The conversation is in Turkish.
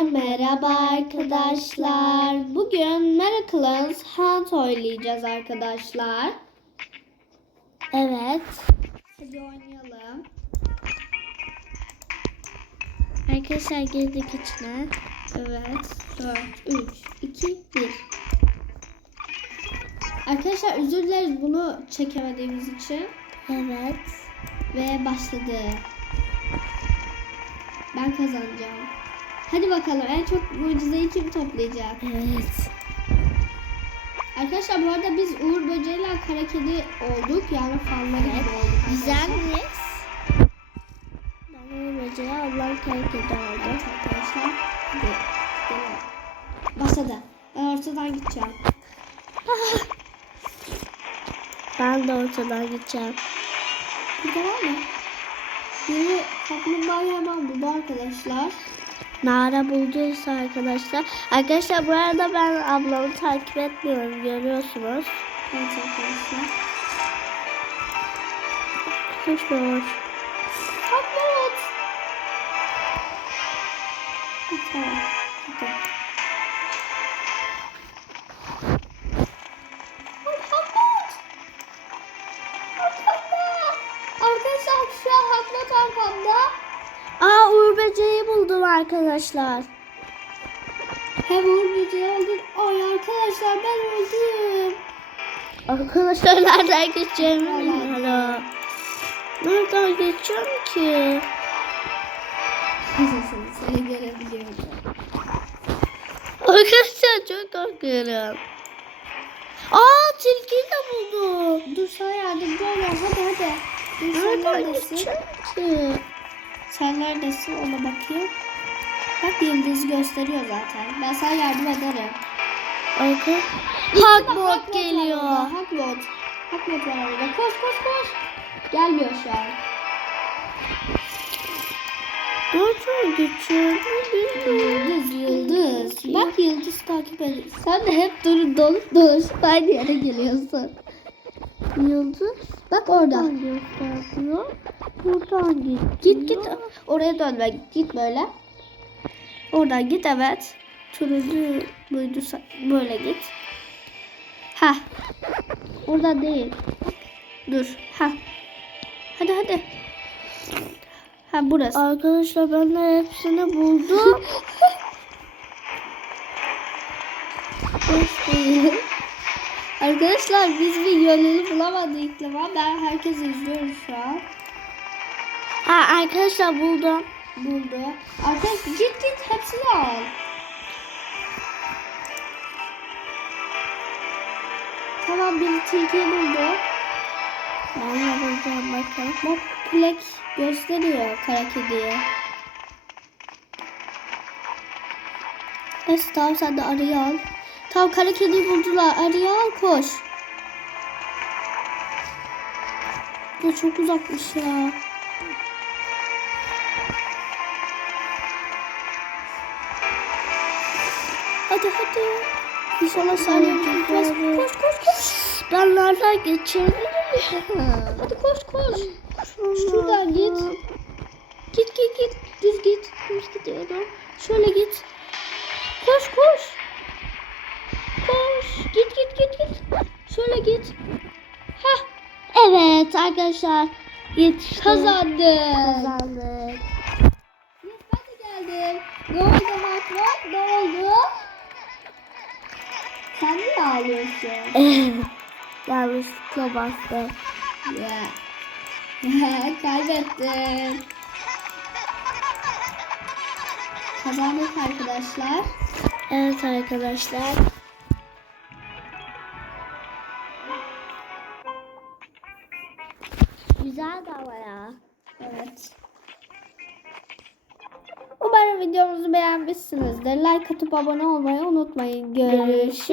Merhaba arkadaşlar. Bugün Miracles Hunt oynayacağız arkadaşlar. Evet. Hadi oynayalım. Arkadaşlar girdik içine. Evet. 4, 3, 2, 1. Arkadaşlar özür dileriz bunu çekemediğimiz için. Evet. Ve başladı. Ben kazanacağım. Hadi bakalım en çok mucizeyi kim toplayacak? Evet. Arkadaşlar bu arada biz Uğur Böceği'yle Kara Kedi olduk. Yani fanları gibi olduk. Güzel arkadaşlar. miyiz? Ben öylece Allah'ın terk Evet ederdi. arkadaşlar. Hadi gidelim. Başladı. Ben ortadan gideceğim. Ben de ortadan gideceğim. Burada var mı? Biri kaplumbağayı hemen buldu arkadaşlar. Nara bulduysa arkadaşlar. Arkadaşlar bu arada ben ablamı takip etmiyorum görüyorsunuz. Evet arkadaşlar. Kuşmuş. Kaplut. Ha, Tamam. Hadi. Böceği buldum arkadaşlar. Hem Uğur Böceği oldun. Ay arkadaşlar ben öldüm. Arkadaşlar nereden geçeceğimi bilmiyorum. Nereden geçeceğim ki? Seni, görebiliyorum. Arkadaşlar çok korkuyorum. Aa tilkiyi de buldum. Dur sana yardımcı oluyorum. Hadi hadi. Nereden geçeceğim ki? Sen neredesin ona bakayım. Bak yıldız gösteriyor zaten. Ben sana yardım ederim. Arka. Hakbot geliyor. Hakbot. Hakbot var orada. Koş koş koş. Gelmiyor şu an. Nereden bilmiyorum. Yıldız yıldız. Bak yıldız takip ediyor. Sen de hep durup dolup dolaşıp aynı yere geliyorsun. Yıldız Bak orada. buradan gösteriyor. Buradan git. Git git. Oraya dönme. Git böyle. Oradan git evet. Turuncu buydu. Böyle git. Ha. Orada değil. Dur. Ha. Hadi hadi. Ha burası. Arkadaşlar ben de hepsini buldum. Boş değil. Arkadaşlar biz bir yolunu bulamadık defa. Ben herkesi izliyorum şu an. ha arkadaşlar buldum. Buldu. Arkadaş git git hepsini al. Tamam bir tilkiyi buldu. Ben de bulacağım bakalım. Bak plak gösteriyor kara kediye. Tamam sen de arıyı al. Tamam kara kediyi buldular. Al koş. Bu çok uzakmış ya. Hadi hadi. İnşallah sen yapacağız. Koş koş koş. Ben nereden geçeceğimi Hadi koş koş. Şuradan git. Git git git. Düz git. Düz gidiyorum. Şöyle git. Koş koş. Git git git git. Şöyle git. Hah. Evet arkadaşlar. Yetiştim. Kazandık. Kazandık. Yes, ben de geldim. Ne oldu Matma? Ne oldu? Sen mi ağlıyorsun? Yanlışlıkla bastım. Ya. Kaybettim. Kazandık arkadaşlar. Evet arkadaşlar. Güzeldi ama ya. Evet. Umarım videomuzu beğenmişsinizdir. Like atıp abone olmayı unutmayın. Görüşürüz.